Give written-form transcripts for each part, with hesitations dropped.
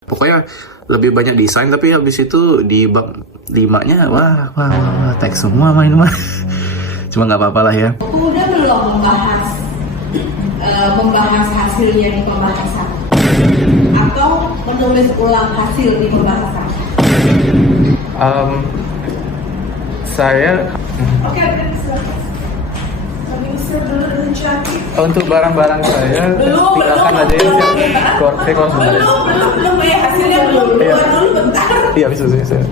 Pokoknya lebih banyak desain, tapi habis itu di bab 5-nya wah teks semua main mah. Cuma nggak apa-apa lah ya. Udah belum membahas hasilnya di pembahasan atau menulis ulang hasil di pembahasan? Saya Oke, untuk barang-barang saya tinggalkan aja ya. Saya kalau sebenarnya belum ya, hasilnya belum Iya. keluar dulu bentar. iya bisa saya.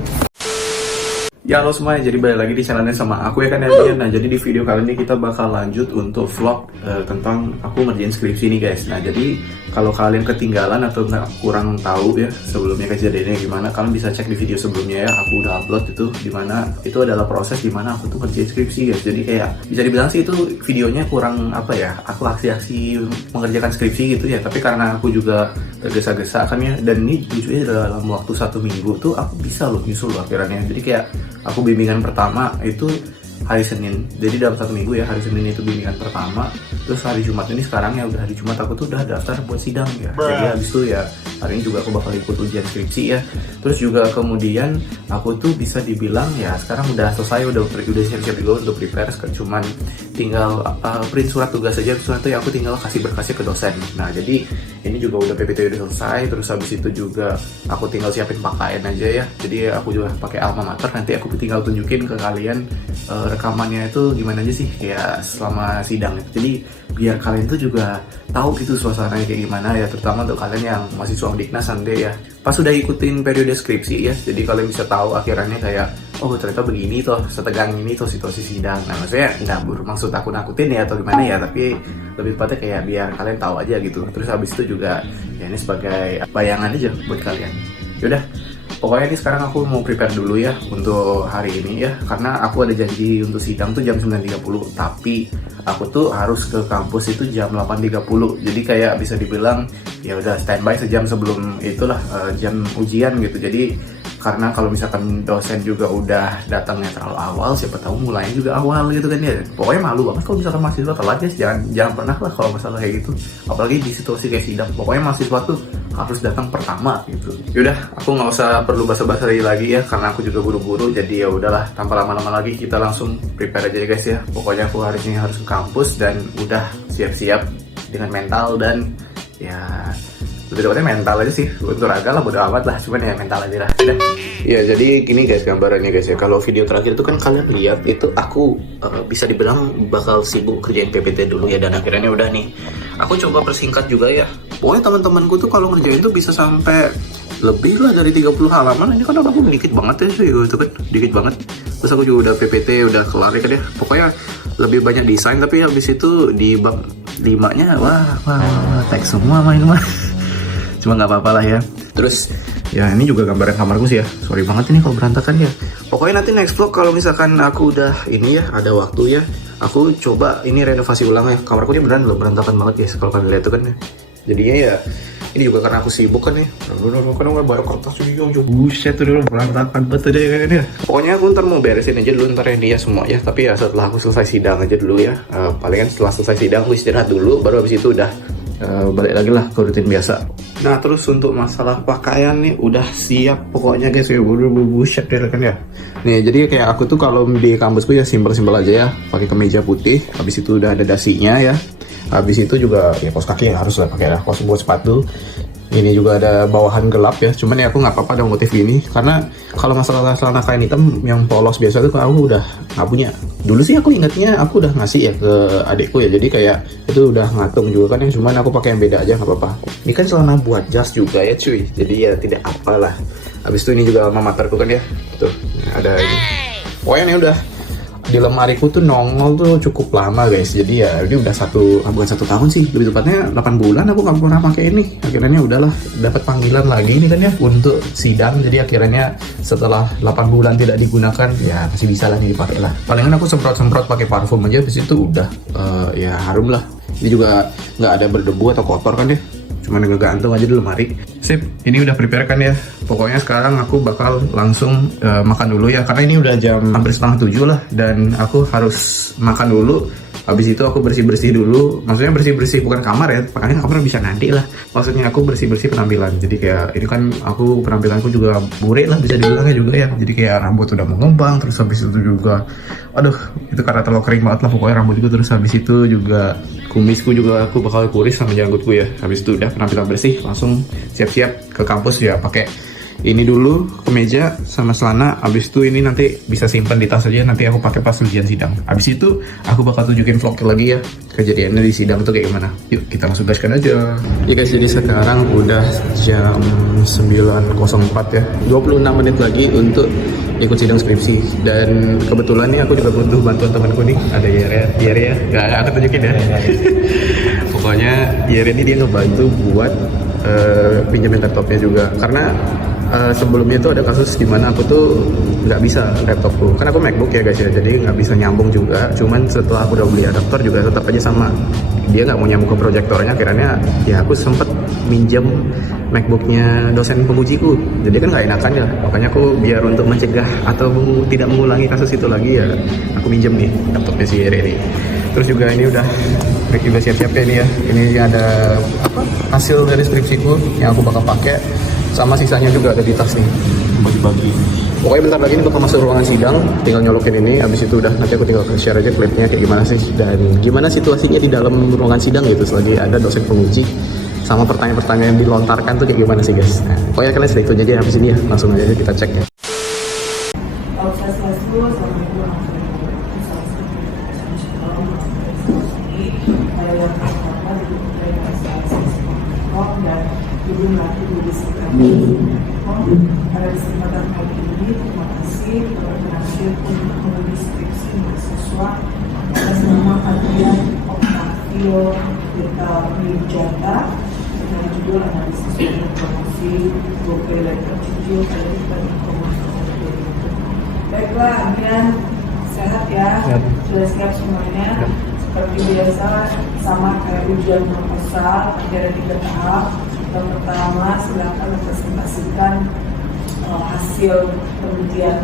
Ya halo semuanya, jadi balik lagi di channelnya sama aku ya kan Elian. Nah jadi di video kali ini kita bakal lanjut untuk vlog tentang aku ngerjain skripsi nih guys. Nah jadi kalau kalian ketinggalan atau kurang tahu ya sebelumnya kejadiannya gimana, kalian bisa cek di video sebelumnya ya. Aku udah upload itu, dimana itu adalah proses dimana aku tuh ngerjain skripsi guys. Jadi kayak bisa dibilang sih itu videonya kurang apa ya, aku aksi-aksi mengerjakan skripsi gitu ya. Tapi karena aku juga tergesa-gesa kan ya, dan ini jujurnya dalam waktu 1 minggu tuh aku bisa loh nyusul loh akhirnya. Jadi kayak aku bimbingan pertama itu hari Senin, jadi dalam 1 minggu ya, hari Senin itu bimbingan pertama, terus hari Jumat ini sekarang ya udah hari Jumat aku tuh udah daftar buat sidang ya. Jadi habis itu ya hari ini juga aku bakal ikut ujian skripsi ya. Terus juga kemudian aku tuh bisa dibilang ya sekarang udah selesai, udah siap-siap juga untuk prepare, cuman tinggal print surat tugas aja. Surat itu ya aku tinggal kasih berkasnya ke dosen. Nah jadi ini juga udah PPT udah selesai, terus habis itu juga aku tinggal siapin pakaian aja ya. Jadi aku juga pakai alma mater, nanti aku tinggal tunjukin ke kalian rekamannya itu gimana aja sih kayak selama sidang. Jadi biar kalian tuh juga tahu gitu suasananya kayak gimana ya, terutama untuk kalian yang mahasiswa Undiknas nanti ya pas udah ikutin periode skripsi ya. Jadi kalian bisa tahu akhirnya kayak oh ternyata begini toh, setegang ini toh situasi sidang. Nah maksudnya nggak bermaksud aku nakutin ya atau gimana ya, tapi lebih tepatnya kayak biar kalian tahu aja gitu. Terus habis itu juga ya ini sebagai bayangan aja buat kalian. Yaudah, pokoknya ini sekarang aku mau prepare dulu ya untuk hari ini ya, karena aku ada janji untuk sidang tuh jam 9.30, tapi aku tuh harus ke kampus itu jam 8.30. Jadi kayak bisa dibilang ya udah standby sejam sebelum itulah jam ujian gitu. Jadi karena kalau misalkan dosen juga udah datangnya terlalu awal, siapa tahu mulainya juga awal gitu kan ya. Pokoknya malu banget kalau misalkan mahasiswa telat guys, jangan pernah lah kalau masalah kayak gitu, apalagi di situasi kayak sidang. Pokoknya mahasiswa tuh harus datang pertama gitu. Yaudah, aku nggak usah perlu basa-basi lagi ya, karena aku juga buru-buru. Jadi ya udahlah, tanpa lama-lama lagi kita langsung prepare aja ya guys ya. Pokoknya aku hari ini harus ke kampus dan udah siap-siap dengan mental dan ya lebih tepatnya mental aja sih. Untuk raga lah bodo amat lah, cuman ya mental aja lah. Udah. Ya jadi gini guys gambarannya guys ya. Kalau video terakhir itu kan kalian lihat itu aku bisa dibilang bakal sibuk kerjain PPT dulu ya, dan akhirnya udah nih. Aku coba persingkat juga ya. Pokoknya teman-temanku tuh kalau ngerjain tuh bisa sampai lebih lah dari 30 halaman. Ini kan aku dikit banget ya sih, itu kan dikit banget. Terus aku juga udah PPT udah kelar ya kan ya. Pokoknya lebih banyak desain, tapi habis itu di bab 5-nya wah teks semua main mah. Cuma nggak apa-apa lah ya. Terus ya ini juga gambaran kamarku sih ya. Sorry banget ini kalau berantakan ya. Pokoknya nanti next vlog kalau misalkan aku udah ini ya ada waktu ya, aku coba ini renovasi ulang ya. Kamarku ini beneran loh berantakan banget ya kalau kalian lihat tuh kan ya. Jadinya ya ini juga karena aku sibuk kan ya. Kadang baru kertas juga. Buset tuh dulu berantakan betul deh kan ya. Pokoknya aku ntar mau beresin aja dulu ntar ini ya semua ya. Tapi ya setelah aku selesai sidang aja dulu ya. Palingan setelah selesai sidang aku istirahat dulu, baru habis itu udah balik lagi lah ke rutin biasa. Nah terus untuk masalah pakaian nih udah siap pokoknya guys ya, buset deh kan ya. Nih jadi kayak aku tuh kalau di kampusku ya simpel-simpel aja ya, pakai kemeja putih, habis itu udah ada dasinya ya, habis itu juga ya kaos kaki harus lah pakai lah, kaos buat sepatu. Ini juga ada bawahan gelap ya, cuman ya aku nggak apa-apa ada motif ini, karena kalau masalah celana kain hitam yang polos biasa tuh aku udah nggak punya. Dulu sih aku ingatnya aku udah ngasih ya ke adikku ya, jadi kayak itu udah ngatung juga kan ya, cuman aku pakai yang beda aja nggak apa-apa. Ini kan celana buat jas juga ya cuy, jadi ya tidak apalah. Habis itu ini juga alma materku kan ya, tuh ada ini. Pokoknya ini udah di lemariku tuh nongol tuh cukup lama guys. Jadi ya ini udah bukan 1 tahun sih, lebih tepatnya 8 bulan aku nggak pernah pakai ini. Akhirnya udahlah dapat panggilan lagi ini kan ya untuk sidang. Jadi akhirnya setelah 8 bulan tidak digunakan ya masih bisa lah nih dipakai lah. Palingan aku semprot pakai parfum aja, habis itu udah ya harum lah. Ini juga nggak ada berdebu atau kotor kan ya, cuma ngegantung aja di lemari. Sip, ini udah prepare kan ya. Pokoknya sekarang aku bakal langsung makan dulu ya, karena ini udah jam hampir setengah 7 lah, dan aku harus makan dulu. Habis itu aku bersih-bersih dulu. Maksudnya bersih-bersih bukan kamar ya, makanya kamar bisa nanti lah. Maksudnya aku bersih-bersih penampilan. Jadi kayak ini kan aku penampilanku juga bure lah bisa dibilangnya juga ya. Jadi kayak rambut udah mau ngembang, terus habis itu juga aduh, itu karena terlalu kering banget lah pokoknya rambut itu. Terus habis itu juga kumisku juga aku bakal kuris sama janggutku ya. Habis itu udah penampilan bersih, langsung siap-siap ke kampus ya, pakai ini dulu kemeja sama celana. Abis itu ini nanti bisa simpan di tas aja, nanti aku pakai pas ujian sidang. Abis itu aku bakal tunjukin vlog lagi ya kejadiannya di sidang tuh kayak gimana. Yuk kita langsung gaskan aja. Ya guys, jadi sekarang udah jam 9.04 ya, 26 menit lagi untuk ikut sidang skripsi. Dan kebetulan nih aku juga butuh bantuan temanku nih, ada Yere ya. Gak aku tunjukin ya. Pokoknya Yere ini dia ngebantu buat pinjamin laptopnya juga, karena sebelumnya tuh ada kasus dimana aku tuh nggak bisa laptopku, kan aku MacBook ya guys ya, jadi nggak bisa nyambung juga. Cuman setelah aku udah beli adapter juga tetap aja sama, dia nggak mau nyambung ke proyektornya. Akhirnya ya aku sempet minjem MacBooknya dosen pengujiku, jadi kan nggak enakan ya. Makanya aku biar untuk mencegah atau tidak mengulangi kasus itu lagi ya, aku minjem nih laptopnya si Yere ini. Terus juga ini udah siap-siap ya ini ya. Ini ada apa, hasil dari skripsiku yang aku bakal pakai, sama sisanya juga ada di tas nih, bagi-bagi. Pokoknya bentar lagi ini bakal masuk ruangan sidang, tinggal nyolokin ini. Habis itu udah nanti aku tinggal share aja klipnya kayak gimana sih dan gimana situasinya di dalam ruangan sidang gitu, selagi ada dosen penguji sama pertanyaan-pertanyaan yang dilontarkan tuh kayak gimana sih guys. Nah, pokoknya kalian stay tune aja habis ini ya, langsung aja kita cek ya. Pada kesempatan kali ini, terima kasih kepada penasihat untuk menulis skripsi mahasiswa atas nama Adrian Octavio Wijata dengan judul analisis informasi Google Tercicil pada informasi. Baiklah, Adrian, sehat ya? Sudah siap semuanya? Seperti biasa, sama kayak ujian proposal, ada 3 tahap. Yang pertama, silakan presentasikan hasil penelitian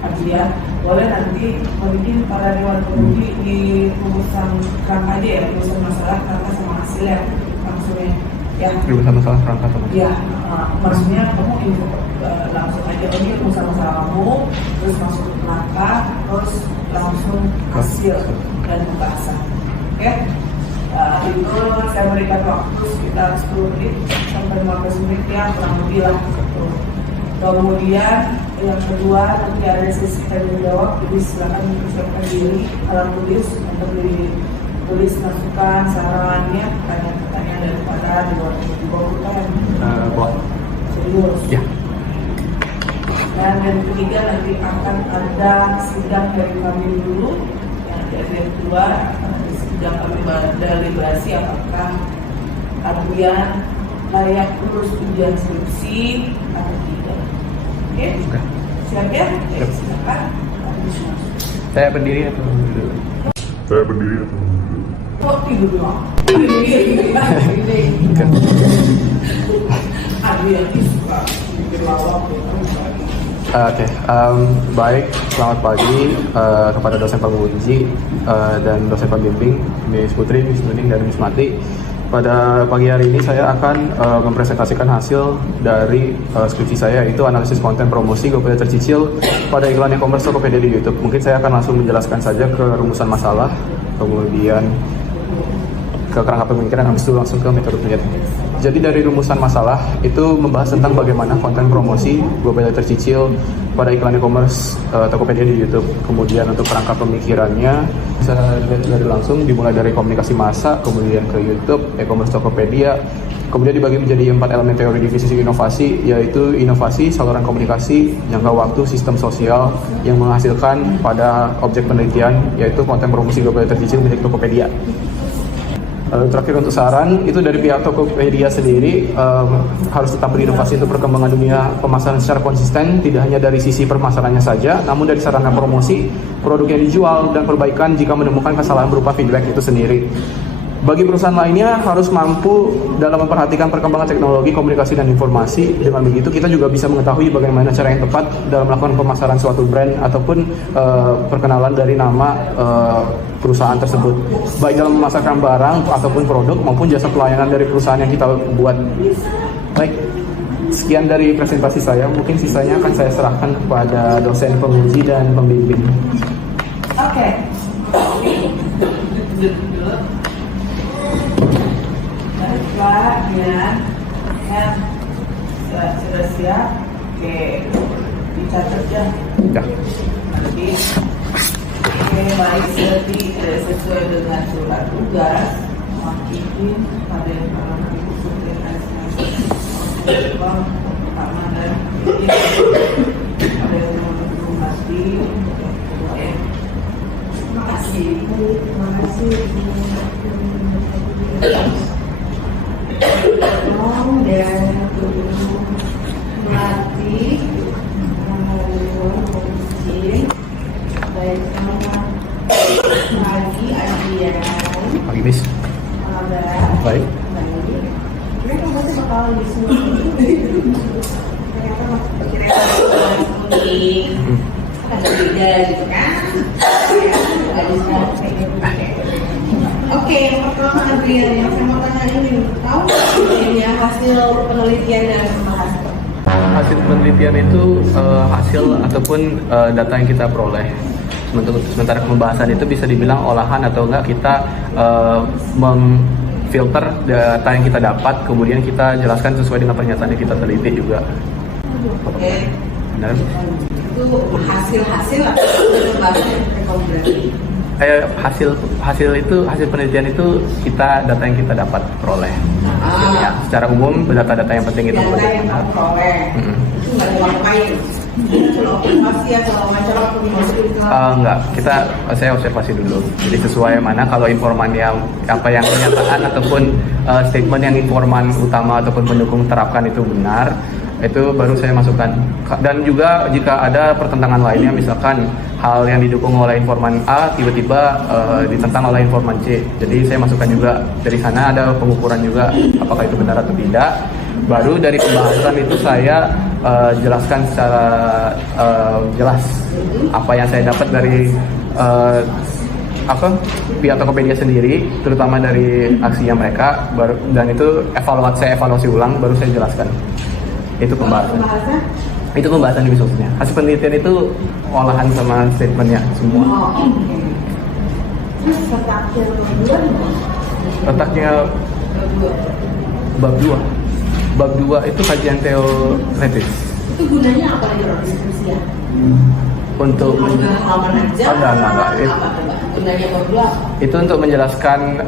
Adrian. Boleh nanti mungkin para dewan penguji di rumusan kerangka aja ya, rumusan masalah kerangka sama hasilnya maksudnya ya. Rumusan masalah kerangka sama. Ya, maksudnya kamu info langsung aja ini rumusan masalah kamu, terus masuk ke kerangka, terus langsung hasil dan pembahasan. Oke? Itu saya berikan waktu sekitar 10 menit sampai 15 menit ya, kurang lebih lah gitu. Kemudian yang kedua nanti ada sesi tanya jawab, jadi silakan mempersiapkan diri alat tulis untuk ditulis masukan, sarannya, pertanyaan-pertanyaan daripada di bawah kita serius. Ya. Dan yang ketiga nanti akan ada sidang dari kami dulu yang dari kedua. Yang kami deliberasi apakah Adrian layak lulus ujian skripsi atau tidak. Oke? Siap ya? Siap. Silakan. Saya berdiri atau duduk? Saya berdiri atau duduk? Kok tidur doang? Adrian ini suka berlawak ya. Oke, baik, selamat pagi kepada dosen penguji dan dosen pembimbing, Miss Putri, Miss Nuning, dan Miss Mati. Pada pagi hari ini saya akan mempresentasikan hasil dari skripsi saya, yaitu analisis konten promosi GoPay tercicil pada iklan e-commerce Tokopedia di YouTube. Mungkin saya akan langsung menjelaskan saja ke rumusan masalah, kemudian ke kerangka pemikiran, habis itu langsung ke metode penelitian. Jadi dari rumusan masalah itu membahas tentang bagaimana konten promosi GoPay tercicil pada iklan e-commerce Tokopedia di YouTube. Kemudian untuk kerangka pemikirannya bisa dari langsung dimulai dari komunikasi massa, kemudian ke YouTube, e-commerce Tokopedia. Kemudian dibagi menjadi 4 elemen teori divisi inovasi, yaitu inovasi, saluran komunikasi, jangka waktu, sistem sosial yang menghasilkan pada objek penelitian, yaitu konten promosi GoPay tercicil milik Tokopedia. Terakhir untuk saran, itu dari pihak Tokopedia sendiri harus tetap berinovasi untuk perkembangan dunia pemasaran secara konsisten, tidak hanya dari sisi permasalahannya saja, namun dari sarana promosi, produk yang dijual, dan perbaikan jika menemukan kesalahan berupa feedback itu sendiri. Bagi perusahaan lainnya harus mampu dalam memperhatikan perkembangan teknologi, komunikasi, dan informasi. Dengan begitu kita juga bisa mengetahui bagaimana cara yang tepat dalam melakukan pemasaran suatu brand ataupun perkenalan dari nama perusahaan tersebut. Baik dalam memasarkan barang ataupun produk maupun jasa pelayanan dari perusahaan yang kita buat. Baik, sekian dari presentasi saya. Mungkin sisanya akan saya serahkan kepada dosen penguji dan pembimbing. Oke. Pak, ya, sudah siap. Oke, dicatat ya. Ya. Nanti, oke, baik, jadi sesuai dengan surat tugas, makin pada yang pertama itu pertama dan ada yang belum pasti. Terima kasih. Terima kasih. Dan melatih menguji baik sama pagi Adrian Pagi, Miss. Baik. mereka pasti bakal disuruh ternyata masih ada beda gitu kan. Oke, yang pertama Adrian, yang saya mau tanya ini, tahu ini hasil penelitian yang membahas? Hasil penelitian itu hasil ataupun data yang kita peroleh. Sementara pembahasan itu bisa dibilang olahan atau enggak kita memfilter data yang kita dapat, kemudian kita jelaskan sesuai dengan pernyataan yang kita teliti juga. Oke. Benar? Itu hasil-hasil atau pembahasan rekomendasi? Hasil penelitian itu data yang kita dapat peroleh. Hasilnya secara umum data-data yang penting itu Data yang benar. peroleh itu nggak dipakai. Kalau observasi atau wawancara Enggak, saya observasi dulu. Jadi sesuai mana kalau informannya apa yang pernyataan ataupun statement yang informan utama ataupun pendukung terapkan itu benar, itu baru saya masukkan. Dan juga jika ada pertentangan lainnya, misalkan hal yang didukung oleh informan A tiba-tiba ditentang oleh informan C, jadi saya masukkan juga. Dari sana ada pengukuran juga apakah itu benar atau tidak. Baru dari pembahasan itu saya jelaskan secara jelas apa yang saya dapat dari pihak Tokopedia sendiri, terutama dari aksinya mereka. Dan itu saya evaluasi ulang, baru saya jelaskan. Itu pembahasan. Itu pembahasan di maksudnya. Hasil penelitian itu olahan sama statementnya semua. Terus letaknya Letaknya bab 2. Bab 2 itu kajian teoretis. itu gunanya apa di deskripsi ya? Untuk halaman aja? enggak. Apa coba? Gunanya berdua? Itu untuk menjelaskan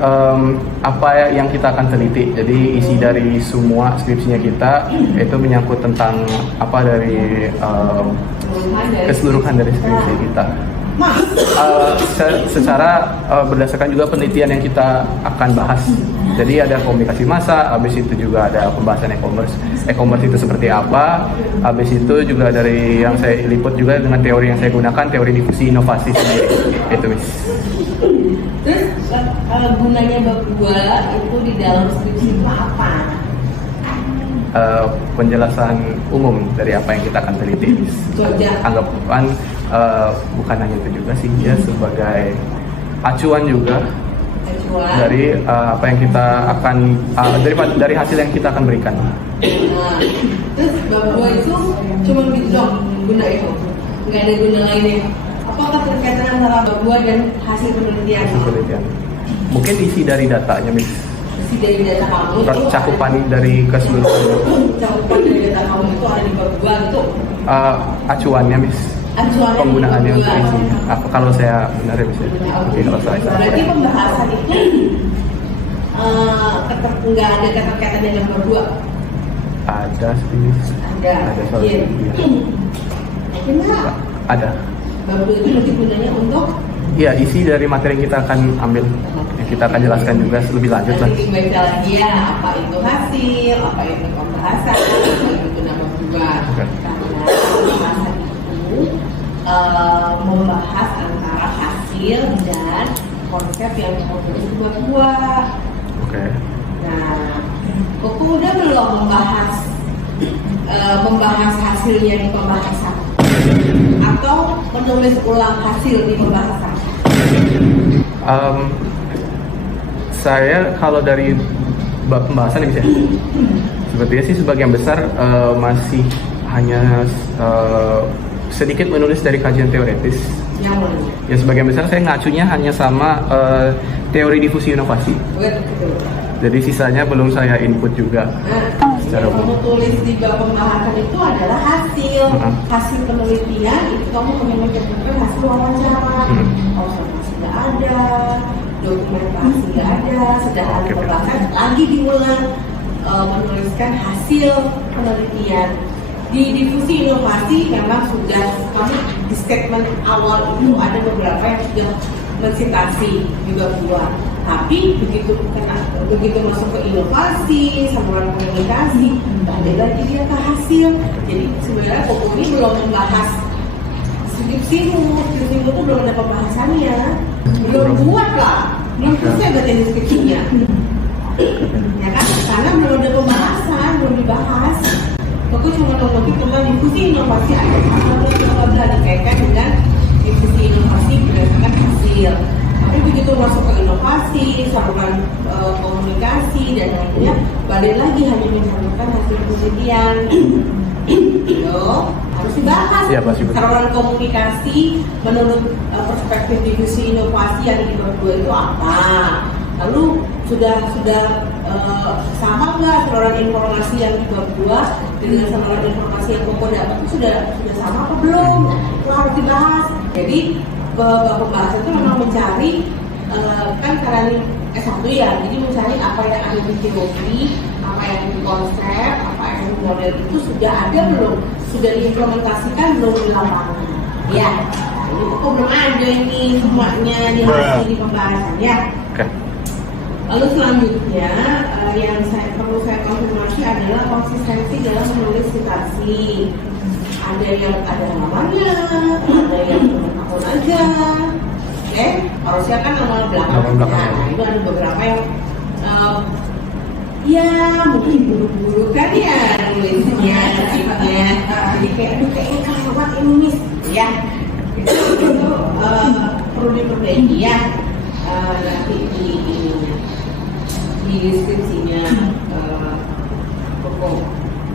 apa yang kita akan teliti. Jadi isi dari semua skripsinya kita itu menyangkut tentang apa dari keseluruhan dari skripsi kita. Secara berdasarkan juga penelitian yang kita akan bahas. Jadi ada komunikasi massa, habis itu juga ada pembahasan e-commerce. E-commerce itu seperti apa? Habis itu juga dari yang saya liput juga dengan teori yang saya gunakan, teori difusi inovasi sendiri. Itu, Miss. Terus gunanya bab 2 itu di dalam skripsi itu apa? Penjelasan umum dari apa yang kita akan teliti. Anggapan bukan hanya itu juga sih, ya sebagai acuan juga dari apa yang kita akan dari hasil yang kita akan berikan. Nah, terus bab 2 itu cuma gitu dong guna itu, nggak ada guna lainnya. Apakah terkaitan antara bab 2 dan hasil penelitian? Mungkin isi dari datanya, Miss. Isi dari data kamu itu Cakupan dari keseluruhan. cakupan dari data kamu itu ada di bab 2 itu. Acuannya, Miss. Acuannya Penggunaannya di untuk bab 2. isi. Kalau saya benar ya, Miss. Tapi kalau saya Berarti pembahasan itu nggak ada keterkaitan dengan bab 2. ada sih, Miss. Ada soal Iya. Kenapa? Ada. Bab 2 itu nanti gunanya untuk Iya, isi dari materi yang kita akan ambil, yang kita akan jelaskan juga lebih lanjut lah. nanti baca lagi ya, apa itu hasil, apa itu pembahasan, apa itu guna bab 2. Karena pembahasan itu membahas antara hasil dan konsep yang diperlukan bab 2. belum membahas hasilnya di pembahasan atau menulis ulang hasil di pembahasan? Saya kalau dari bab pembahasan bisa, sebetulnya sih sebagian besar masih hanya sedikit menulis dari kajian teoretis. Yang mana? Ya sebagian besar saya ngacunya hanya sama teori difusi inovasi. Betul. Jadi sisanya belum saya input juga. Nah, Secara yang kamu umum. tulis di bab pembahasan itu adalah hasil penelitian. Itu kamu menyampaikan hasil wawancara, observasi nggak ada, dokumentasi nggak ada, sedangkan pembahasan lagi diulang menuliskan hasil penelitian. Di difusi inovasi memang sudah kamu di statement awal itu ada beberapa yang sudah mensitasi juga buat. Tapi begitu masuk ke inovasi, saluran komunikasi, balik lagi dia ke hasil. Jadi sebenarnya Koko ini belum membahas skripsimu itu belum ada pembahasannya, belum buat lah, belum selesai berarti deskripsinya, ya kan? Karena belum ada pembahasan, belum dibahas. Koko cuma ngomongin tentang difusi inovasi ada apa dikaitkan dengan difusi inovasi berdasarkan hasil. Tapi begitu masuk ke inovasi, saluran komunikasi dan lainnya, balik lagi hanya mencantumkan hasil penelitian. Harus dibahas. Ya, pasti betul. Saluran komunikasi menurut perspektif difusi inovasi yang di bab 2 itu apa? Lalu sudah sama nggak saluran informasi yang di bab 2 dengan saluran informasi yang Koko dapat itu sudah sama apa belum? Itu harus dibahas. Jadi pembahasan itu memang mencari kan karena ini S1 ya, jadi mencari apa yang ada di teori, apa yang di konsep, apa yang di model itu sudah ada belum, sudah diimplementasikan belum di lapangan. Ya, ini kok belum ada ini semuanya di pembahasan ya. Lalu selanjutnya yang perlu saya konfirmasi adalah konsistensi dalam menulis citasi. Ada yang ada namanya, ada yang tahun aja, oke? Harusnya kan nama belakang. Nah, itu ada beberapa yang ya mungkin buru-buru kan ya nulisnya, sifatnya. Jadi kayaknya kalau ini mis, ya itu perlu diperbaiki ya nanti di deskripsinya Koko.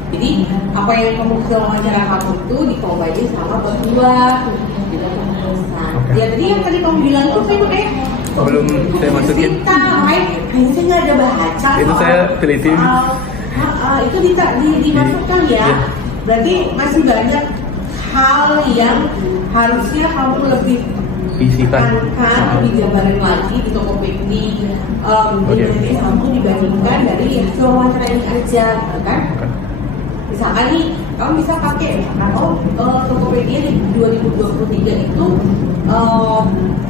Jadi apa yang kamu wawancara kamu itu dikombinasi sama berdua dalam pembahasan. Jadi yang tadi kamu bilang itu saya pakai belum saya masukin. Kayaknya nggak ada bahasan. Itu saya teliti. Itu dimasukkan ya. Berarti masih banyak hal yang harusnya kamu lebih isikan, dijabarin lagi di Tokopedia, di kamu dibandingkan dari hasil wawancara ini aja, kan? Misalkan nih, kamu bisa pakai Tokopedia di 2023 itu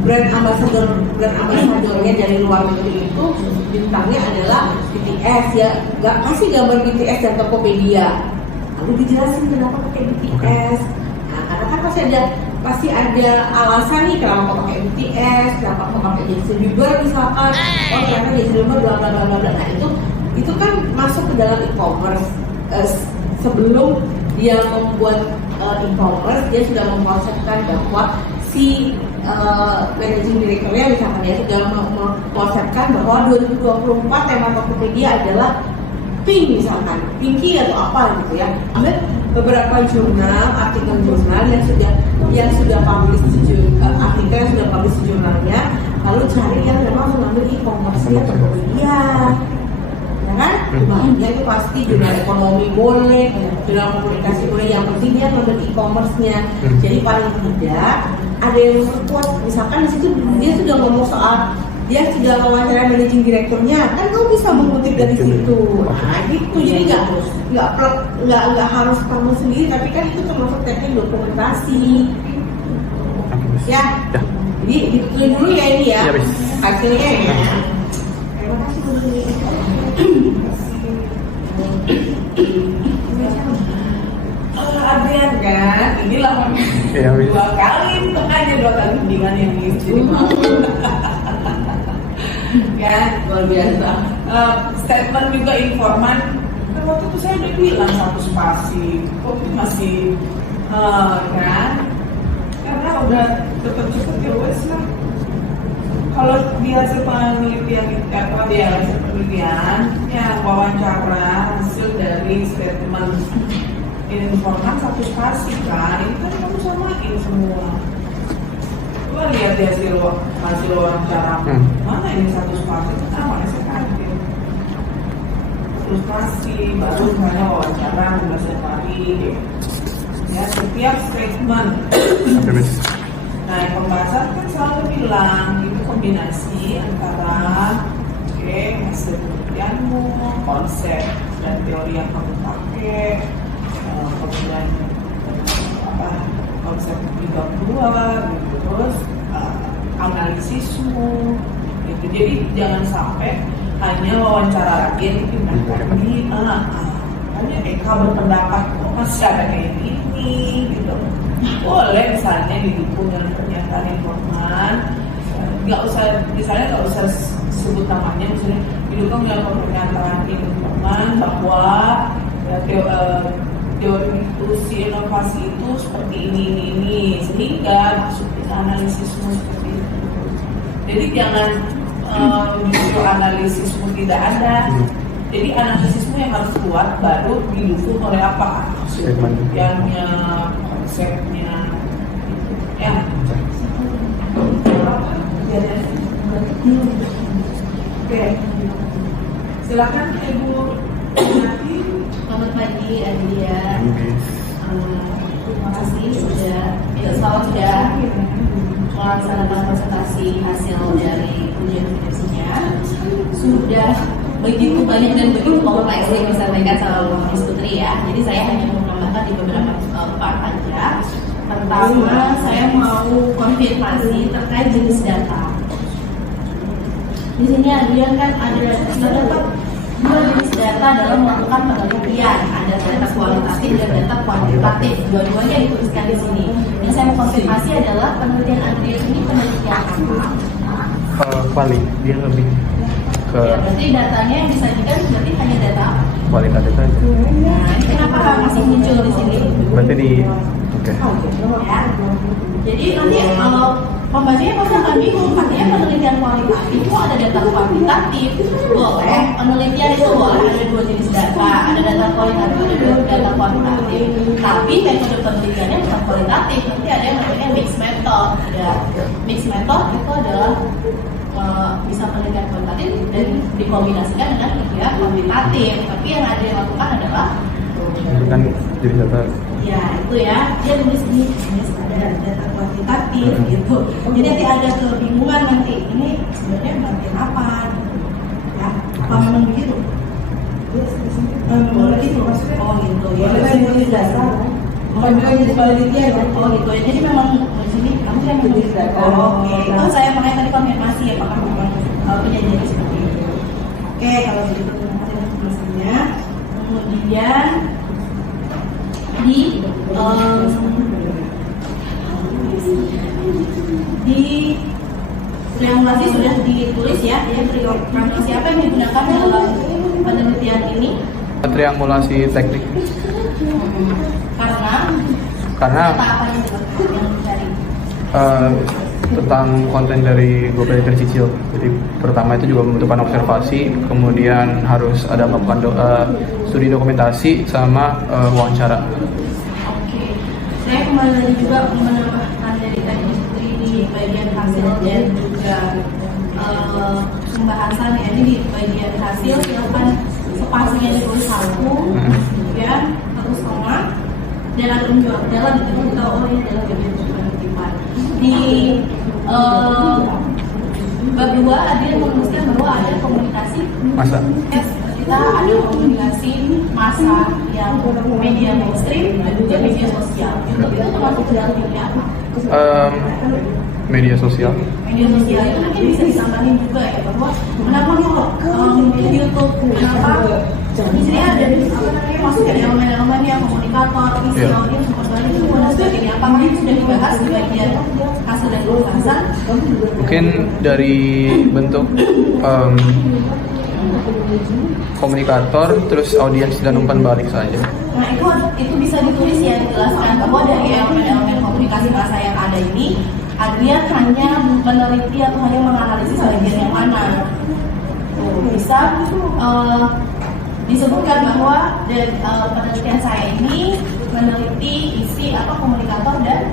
brand ambassadornya dari luar negeri itu bintangnya adalah BTS ya, nggak kasih gambar BTS dan Tokopedia, lalu dijelasin kenapa pakai BTS. Nah, karena kan pasti ada alasan nih kenapa pakai BTS, kenapa pakai Justin Bieber misalkan, ternyata Justin Bieber bla bla bla bla. Nah itu kan masuk ke dalam e-commerce. Sebelum dia membuat e-commerce, dia sudah mengkonsepkan bahwa si managing director-nya misalkan dia sudah mengkonsepkan bahwa 2024 tema Tokopedia adalah pink misalkan, pinky atau apa gitu ya. Ambil beberapa jurnal, artikel jurnal yang sudah publish artikel yang sudah publish di jurnalnya, lalu cari yang memang mengambil e-commerce-nya Tokopedia. Kan? Bahannya itu pasti jurnal ekonomi boleh, jurnal komunikasi boleh, yang penting dia ngambil e-commerce-nya. Jadi paling tidak ada yang support, misalkan di situ dia sudah ngomong soal dia sudah wawancara managing direkturnya, kan kamu bisa mengutip dari situ. Nah gitu, jadi nggak harus kamu sendiri, tapi kan itu termasuk teknik dokumentasi. Ya, jadi ditulis dulu ya ini ya hasilnya ya. Terima kasih dulu. Adrian kan, inilah dua kali bimbingan yang ini ya luar biasa. Statement juga informan waktu itu saya udah bilang satu spasi, kok masih kan? Karena udah cepet-cepet ya wes lah. Kalau di hasil penelitian ya wawancara hasil dari statement informan satu spasi kan, ini kan kamu samain semua. Coba lihat di hasil wawancara, mana ini satu spasi, mana saya kaget. Satu spasi, baru misalnya wawancara 15 hari, ya setiap statement. Nah, yang pembahasan kan selalu bilang itu kombinasi antara hasil penelitianmu, konsep dan teori yang kamu pakai, kemudian konsep juga keluar, gitu, terus analisismu, gitu. Jadi jangan sampai hanya wawancara agen hanya Eka berpendapat kok masih ada kayak gini, gitu. Boleh misalnya didukung dengan pernyataan informan, nggak usah sebut namanya, misalnya didukung dengan pernyataan informan bahwa teori diskusi inovasi itu seperti ini, sehingga masuk ke analisismu seperti itu. Jadi jangan justru analisismu tidak ada. Jadi analisismu yang harus kuat baru didukung oleh apa? Penelitiannya, konsepnya, ya. Oke, silakan Ibu. Selamat pagi Adia. Terima kasih sudah melaksanakan presentasi hasil dari ujian skripsinya. Sudah begitu banyak dan begitu kompleks yang disampaikan sama Miss Putri ya. Jadi saya hanya mau menambahkan di beberapa part aja. Pertama, saya mau konfirmasi terkait jenis data. Di sini Adrian kan ada dapat dua jenis data dalam melakukan penelitian, ada data kualitatif dan data kuantitatif. Dua-duanya dituliskan di sini. Yang saya mau konfirmasi adalah penelitian Adrian ini penelitian apa? Dia lebih ke Ya, berarti datanya yang disajikan berarti hanya data kualitatif saja. Nah, ini kenapa masih muncul di sini? Berarti di oke. Ya. Jadi nanti kalau pembacanya pasti akan bingung, artinya penelitian kualitatif itu ada data kuantitatif, boleh. Penelitian itu boleh ada dua jenis data, ada data kualitatif, ada data kuantitatif. Tapi metode penelitiannya bukan kualitatif, nanti ada yang namanya mixed method. Ada mixed method itu adalah bisa penelitian kualitatif dan dikombinasikan dengan penelitian kuantitatif. Tapi yang ada yang lakukan adalah Kan jadi data. ya itu ya, dia tulis ini ada data kuantitatif gitu. Jadi nanti ada kebingungan nanti ini sebenarnya penelitian apa gitu. Ya, apa memang begitu? Memang begitu. Oh gitu ya. Itu dasar. Bukan jadi penelitian. Oh gitu ya. Jadi memang di sini kamu yang menulis data. Oh, oke. Itu saya makanya tadi konfirmasi apakah memang penyajiannya seperti itu. Oke, kalau begitu terima kasih informasinya. Kemudian di triangulasi sudah ditulis ya, triangulasi apa yang digunakan dalam penelitian ini? Triangulasi teknik. Karena data apa yang dicari? Tentang konten dari Global Literacy Cicil. Jadi pertama itu juga membutuhkan observasi, kemudian harus ada melakukan studi dokumentasi sama wawancara. Oke, saya kembali lagi juga menambahkan dari tadi di bagian hasil dan juga pembahasan ya. Jadi di bagian hasil silakan spasinya ditulis satu, kemudian 1,5 dan ada jalan itu kita ini adalah bagian penertiban. Di bab 2 dia menuliskan bahwa ada komunikasi Masa. kita ada komunikasi massa yang media mainstream dan juga media sosial. Itu termasuk dalam media apa? Media sosial. Media sosial itu nanti bisa disampaikan juga ya bahwa kenapa di YouTube, kenapa di sini ada apa namanya masuk dari elemen-elemen yang komunikator, isi audio, seperti itu dan sebagainya. Apakah itu sudah dibahas di bagian hasil dari pembahasan? Mungkin dari bentuk komunikator, terus audiens dan umpan balik saja. Nah itu bisa ditulis ya, dijelaskan bahwa dari elemen-elemen komunikasi bahasa yang ada ini, Adrian hanya meneliti atau hanya menganalisis bagian yang mana. Bisa disebutkan bahwa penelitian saya ini meneliti isi apa komunikator dan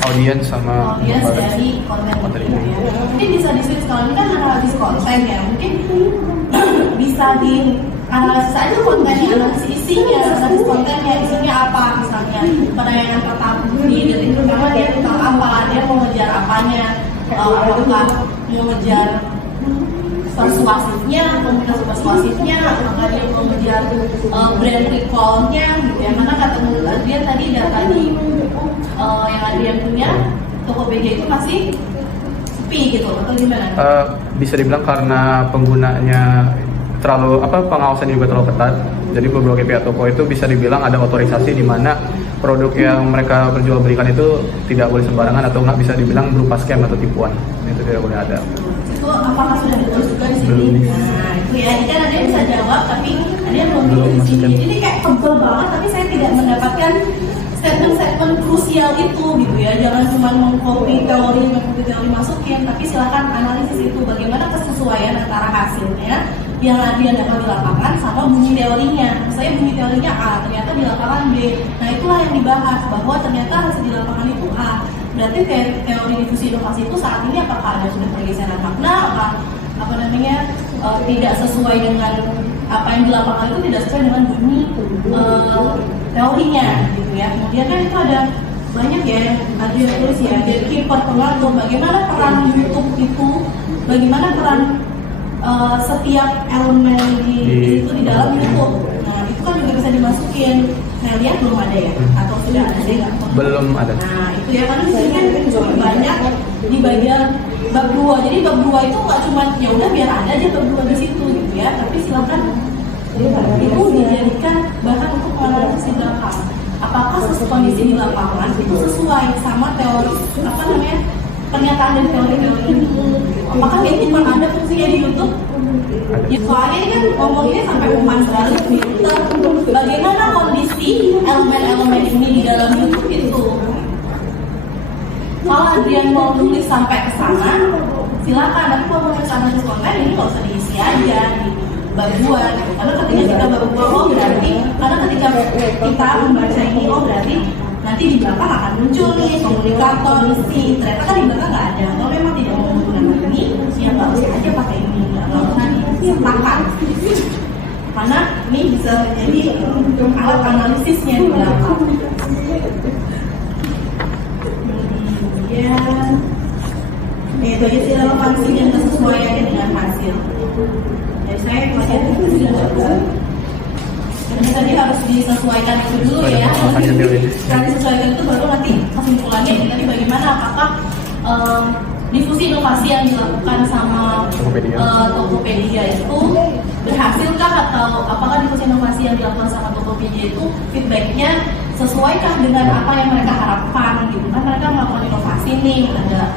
Audiens sama audiens dari konten itu ya. Mungkin bisa disulit kalau ini kan analisis konten ya, mungkin bisa dianalisis aja kontennya, analisis isinya, analisis kontennya, isinya apa misalnya penayangan pertama di detik pertama dia tentang apa, dia mau ngejar apanya, apakah mau ngejar persuasifnya, komunikasi persuasifnya, apakah dia mau ngejar brand recall-nya gitu ya. Karena kata menurut Adrian tadi data di yang Adrian punya Tokopedia itu masih sepi gitu atau gimana? Bisa dibilang karena penggunanya terlalu pengawasannya juga terlalu ketat. Jadi beberapa pihak toko itu bisa dibilang ada otorisasi di mana produk yang mereka perjualbelikan itu tidak boleh sembarangan atau nggak bisa dibilang berupa scam atau tipuan. Itu tidak boleh ada. Itu apakah sudah ditulis juga di sini? Nah itu ya, ini kan ada yang bisa jawab tapi ada yang belum di sini. Ini kayak tebel banget tapi saya tidak mendapatkan statement-statement krusial itu gitu ya. Jangan cuma mengcopy teori masukin, tapi silakan analisis itu bagaimana kesesuaian antara hasilnya yang Adrian dapat di lapangan sama bunyi teorinya. Misalnya bunyi teorinya A, ternyata di lapangan B. Nah itulah yang dibahas bahwa ternyata hasil di lapangan itu A. Berarti teori difusi inovasi itu saat ini apakah ada sudah pergeseran makna, tidak sesuai dengan apa yang di lapangan itu tidak sesuai dengan bunyi teorinya gitu ya. Kemudian kan itu ada banyak ya yang Adrian tulis ya, gatekeeper, pengatur, bagaimana peran YouTube itu, bagaimana peran setiap elemen di itu di dalam YouTube. Nah itu kan juga bisa dimasukin. Nah lihat belum ada ya atau sudah ada sih? Belum ada. Nah itu ya kan di sini kan cukup banyak di bagian bab 2. Jadi bab 2 itu nggak cuma ya udah biar ada aja bab 2 di situ gitu ya. Tapi silakan itu dijadikan bahkan untuk menganalisis di belakang. Apakah kondisi di lapangan itu sesuai sama teori pernyataan dari teori-teori ini? Apakah itu cuma ada fungsinya di YouTube? Ya, soalnya ini kan ngomongnya sampai umpan balik Twitter. Bagaimana kondisi elemen-elemen ini di dalam YouTube itu? Kalau Adrian mau nulis sampai ke sana, silakan. Tapi kalau mau nulis analisis konten ini nggak usah diisi aja di bab 2. Karena ketika kita bab 2, berarti karena ketika kita membaca ini, berarti nanti di belakang akan muncul nih komunikator, isi. Ternyata kan di belakang nggak ada. Kalau memang tidak mau menggunakan ini, ya nggak usah aja pakai ini. Nggak usah disertakan. Karena ini bisa menjadi alat analisisnya di belakang. Itu aja sih relevansi dan kesesuaiannya dengan hasil. Jadi saya pelajari itu sudah cukup. Jadi tadi harus disesuaikan itu dulu ya. Setelah disesuaikan itu baru nanti kesimpulannya tadi bagaimana apakah difusi inovasi yang dilakukan sama Tokopedia itu berhasilkah atau apakah difusi inovasi yang dilakukan sama Tokopedia itu feedbacknya sesuaikah dengan apa yang mereka harapkan gitu kan. Mereka melakukan inovasi nih, ada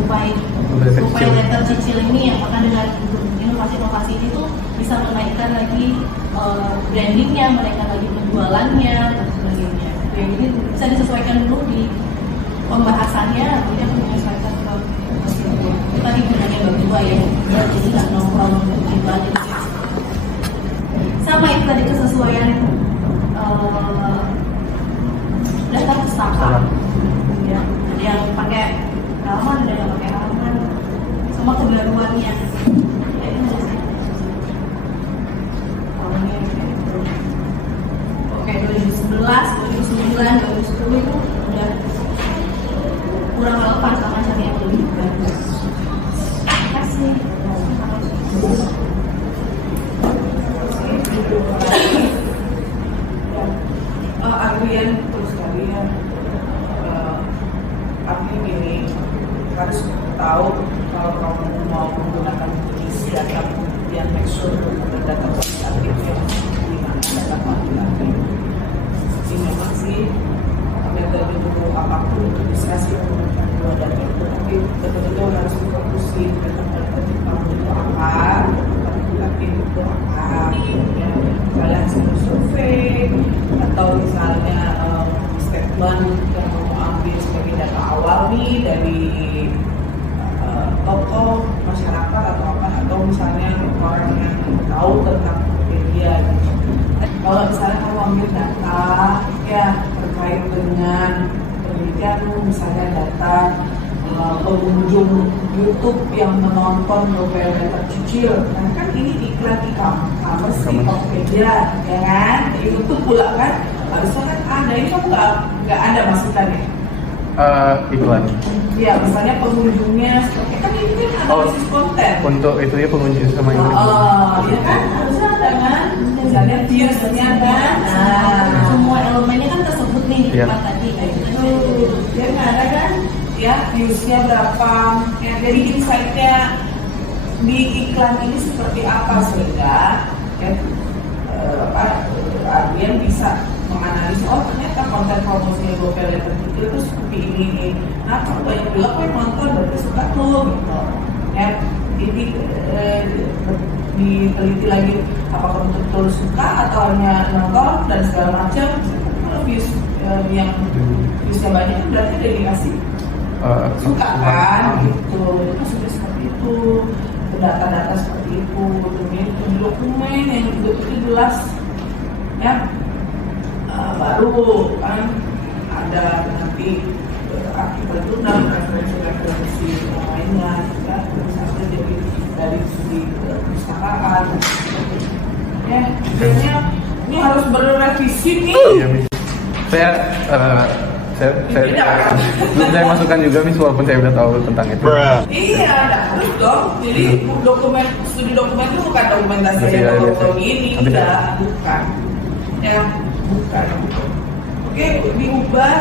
upaya letter cicil ini, apakah dengan inovasi-inovasi ini tuh bisa menaikkan lagi brandingnya, menaikkan lagi penjualannya dan sebagainya. Jadi bisa disesuaikan dulu di pembahasannya, kemudian menyesuaikan ke kita di gunanya berdua ya, jadi nggak nongkrong pribadi. Sama itu tadi kesesuaian daftar pustaka, ya, ada yang pakai halaman, ada yang pakai halaman, sama kebaruannya. Oke, 2011, 2009, 2010 itu udah kurang relevan sama cari yang lebih bagus. Terima kasih. Adrian terus kalian tapi gini harus tahu kalau kamu mau menggunakan isi atau yang make sure data kualitatif yang dimana data kualitatif ini memang sih metode dulu apapun untuk diskusi menggunakan dua data itu, tapi betul-betul harus difokusin data kualitatif kamu itu apa dokumen yang kamu ambil sebagai data awal nih dari tokoh masyarakat atau apa, atau misalnya orang yang tahu tentang media gitu. Kalau misalnya kamu ambil data ya terkait dengan penelitian, misalnya data pengunjung YouTube yang menonton novel tercicil, nah kan ini iklan di e-commerce di Tokopedia, ya kan? Di YouTube pula kan harusnya kan ada, itu nggak ada masukannya. Iklan. Ya, misalnya pengunjungnya, kan ini kan analisis konten. Untuk itu ya pengunjung sama yang Ya kan harusnya ada kan, misalnya viewsnya kan. Nah, Semua elemennya kan tersebut nih di Iya. tempat tadi kayak gitu. dia nggak ada kan? Ya, viewsnya berapa? Ya, jadi insight-nya di iklan ini seperti apa sehingga ya, Ardian bisa menganalisis, oh ternyata konten promosinya GoPayLater itu seperti ini. Nah, kalau banyak juga kok yang nonton berarti suka tuh gitu. Ya, jadi diteliti lagi apakah betul-betul suka atau hanya nonton dan segala macam. Kalau views yang viewsnya banyak berarti ada indikasi suka kan gitu. Itu sudah seperti itu, data-data seperti itu, kemudian dokumen yang betul-betul jelas ya. Baru kan ada nanti artikel jurnal, referensi yang lainnya ya, misalnya jadi dari segi perpustakaan ya. Biasanya ini harus berrevisi nih. Iya, Miss. Saya belum saya masukkan juga, Miss, walaupun saya udah tahu tentang itu. Iya, harus dong. Jadi studi dokumen itu bukan dokumentasi Tapi yang ya, kalau ini, tapi enggak, bukan. Ya, bukan. Oke, diubah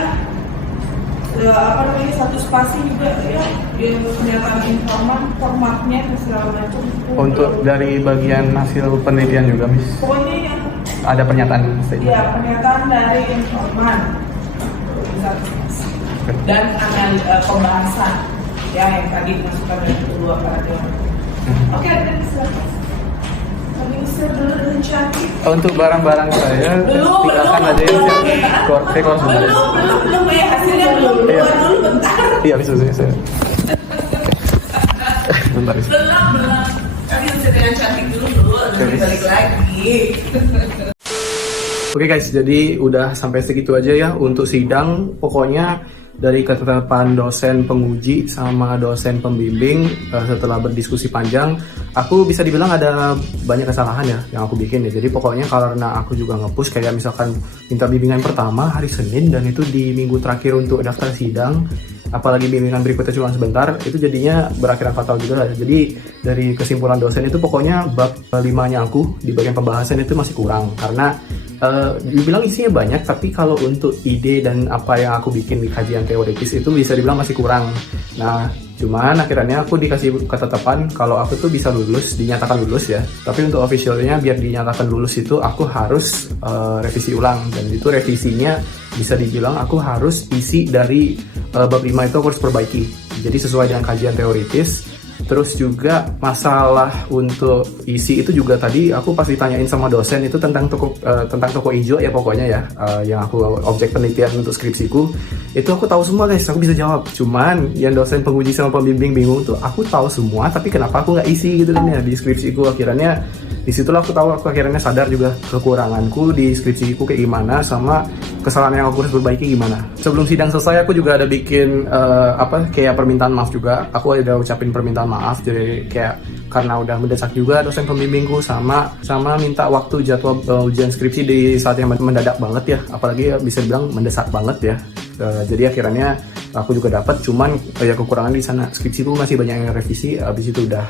apa namanya, satu spasi juga ya, pernyataan informan, formatnya segala macam. Untuk dari bagian hasil penelitian juga, Miss, Pokoknya yang ada pernyataan statement. ya pernyataan dari informan dan pembahasan ya yang tadi dimasukkan dari kedua paradigma. Oke, ada bisa dulu cantik. Untuk barang-barang saya, tinggalkan aja ya. Saya keluar sebentar ya. Belum ya, hasilnya belum. Iya. Keluar dulu bentar. Iya, bisa saya. Bentar, Miss. Belum. Kali bisa dengan cantik dulu, nanti balik lagi. Oke guys, jadi udah sampai segitu aja ya untuk sidang. Pokoknya dari ketetapan dosen penguji sama dosen pembimbing, setelah berdiskusi panjang, aku bisa dibilang ada banyak kesalahan ya yang aku bikin ya. Jadi pokoknya karena aku juga nge-push kayak misalkan minta bimbingan pertama hari Senin dan itu di minggu terakhir untuk daftar sidang, apalagi bimbingan berikutnya cuma sebentar, itu jadinya berakhiran fatal juga. Jadi dari kesimpulan dosen itu pokoknya bab 5-nya aku di bagian pembahasan itu masih kurang, karena dibilang isinya banyak, tapi kalau untuk ide dan apa yang aku bikin di kajian teoritis itu bisa dibilang masih kurang. Nah, cuman akhirnya aku dikasih ketetapan kalau aku tuh bisa lulus, dinyatakan lulus ya. Tapi untuk officialnya biar dinyatakan lulus itu aku harus revisi ulang, dan itu revisinya bisa dibilang aku harus isi dari bab 5 itu aku harus perbaiki. Jadi sesuai dengan kajian teoritis. Terus juga masalah untuk isi itu juga tadi aku pas ditanyain sama dosen itu tentang toko hijau ya pokoknya ya, yang aku objek penelitian untuk skripsiku itu aku tahu semua guys, aku bisa jawab. Cuman yang dosen penguji sama pembimbing bingung tuh, aku tahu semua tapi kenapa aku nggak isi gitu kan ya di skripsiku. Akhirnya disitulah aku tahu, aku akhirnya sadar juga kekuranganku di skripsiku kayak gimana sama kesalahan yang aku harus perbaiki gimana. Sebelum sidang selesai aku juga ada bikin kayak permintaan maaf juga. Aku ada ucapin permintaan maaf, jadi kayak karena udah mendesak juga dosen pembimbingku sama minta waktu jadwal ujian skripsi di saat yang mendadak banget ya, apalagi bisa dibilang mendesak banget ya. Jadi akhirnya aku juga dapat, cuman ya kekurangan di sana skripsiku masih banyak yang revisi, habis itu udah.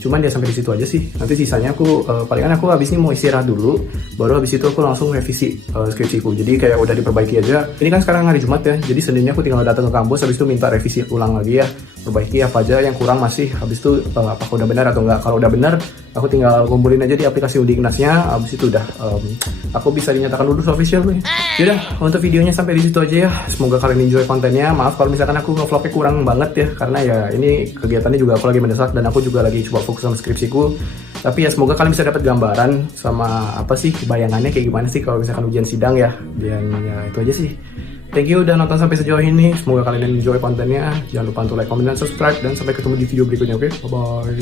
Cuman dia sampai di situ aja sih. Nanti sisanya aku palingan aku habis ini mau istirahat dulu, baru habis itu aku langsung revisi skripsiku. Jadi kayak udah diperbaiki aja. Ini kan sekarang hari Jumat ya. Jadi Seninnya aku tinggal datang ke kampus, habis itu minta revisi ulang lagi ya. Perbaiki apa aja yang kurang masih. Habis itu apakah udah benar atau enggak. Kalau udah benar, aku tinggal kumpulin aja di aplikasi Udiknasnya. Habis itu udah aku bisa dinyatakan lulus official nih. Yaudah, untuk videonya sampai di situ aja ya. Semoga kalian enjoy kontennya. Maaf kalau misalkan aku nge-vlognya kurang banget ya, karena ya ini kegiatannya juga aku lagi mendesak dan aku juga lagi coba fokus sama skripsiku. Tapi ya semoga kalian bisa dapat gambaran sama apa sih bayangannya kayak gimana sih kalau misalkan ujian sidang ya. Dan ya itu aja sih. Thank you udah nonton sampai sejauh ini. Semoga kalian enjoy kontennya. Jangan lupa untuk like, comment, dan subscribe. Dan sampai ketemu di video berikutnya, oke? Bye-bye.